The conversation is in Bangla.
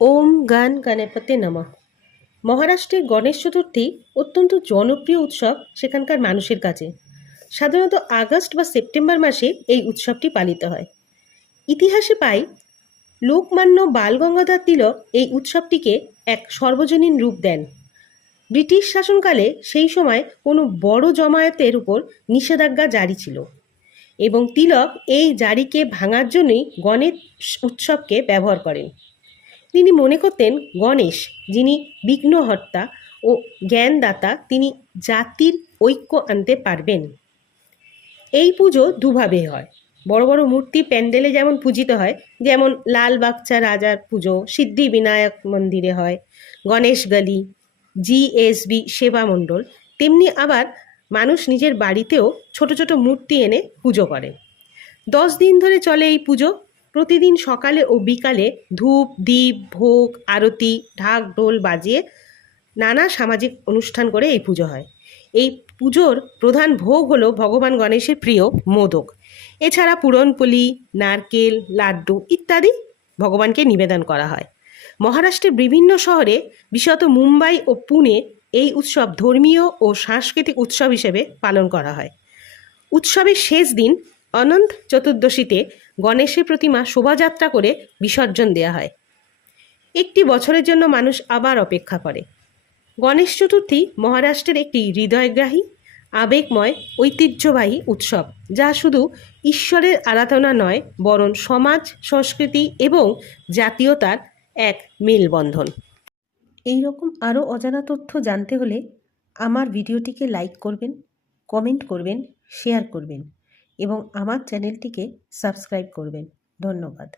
ওম গান গণপতে নমঃ। মহারাষ্ট্রের গণেশ চতুর্থী অত্যন্ত জনপ্রিয় উৎসব সেখানকার মানুষের কাছে। সাধারণত আগস্ট বা সেপ্টেম্বর মাসে এই উৎসবটি পালিত হয়। ইতিহাসে পাই লোকমান্য বালগঙ্গাধর তিলক এই উৎসবটিকে এক সর্বজনীন রূপ দেন। ব্রিটিশ শাসনকালে সেই সময় কোনো বড় জমায়েতের উপর নিষেধাজ্ঞা জারি ছিল এবং তিলক এই জারিকে ভাঙার জন্যই গণেশ উৎসবকে ব্যবহার করেন। তিনি মনে করতেন গণেশ, যিনি বিঘ্নহর্তা ও জ্ঞানদাতা, তিনি জাতির ঐক্য আনতে পারবেন। এই পুজো দুভাবে হয়। বড় বড় মূর্তি প্যান্ডেলে যেমন পূজিত হয়, যেমন লালবাগচা রাজার পুজো সিদ্ধিবিনায়ক মন্দিরে হয়, গণেশ গলি, জিএসবি সেবা মণ্ডল, তেমনি আবার মানুষ নিজের বাড়িতেও ছোট ছোট মূর্তি এনে পুজো করে। 10 দিন ধরে চলে এই পুজো। প্রতিদিন সকালে ও বিকালে ধূপ দীপ ভোগ আরতি ঢাক ঢোল বাজিয়ে নানা সামাজিক অনুষ্ঠান করে এই পুজো হয়। এই পুজোর প্রধান ভোগ হলো ভগবান গণেশের প্রিয় মোদক। এছাড়া পুরনপোলি, নারকেল, লাড্ডু ইত্যাদি ভগবানকে নিবেদন করা হয়। মহারাষ্ট্রের বিভিন্ন শহরে, বিশেষত মুম্বাই ও পুনে, এই উৎসব ধর্মীয় ও সাংস্কৃতিক উৎসব হিসেবে পালন করা হয়। উৎসবের শেষ দিন অনন্ত চতুর্দশীতে গণেশের প্রতিমা শোভাযাত্রা করে বিসর্জন দেওয়া হয়। একটি বছরের জন্য মানুষ আবার অপেক্ষা করে। গণেশ চতুর্থী মহারাষ্ট্রের একটি হৃদয়গ্রাহী, আবেগময়, ঐতিহ্যবাহী উৎসব, যা শুধু ঈশ্বরের আরাধনা নয়, বরং সমাজ, সংস্কৃতি এবং জাতীয়তার এক মেলবন্ধন। এই রকম আরও অজানা তথ্য জানতে হলে আমার ভিডিওটিকে লাইক করবেন, কমেন্ট করবেন, শেয়ার করবেন এবং আমার চ্যানেলটিকে সাবস্ক্রাইব করবেন। ধন্যবাদ।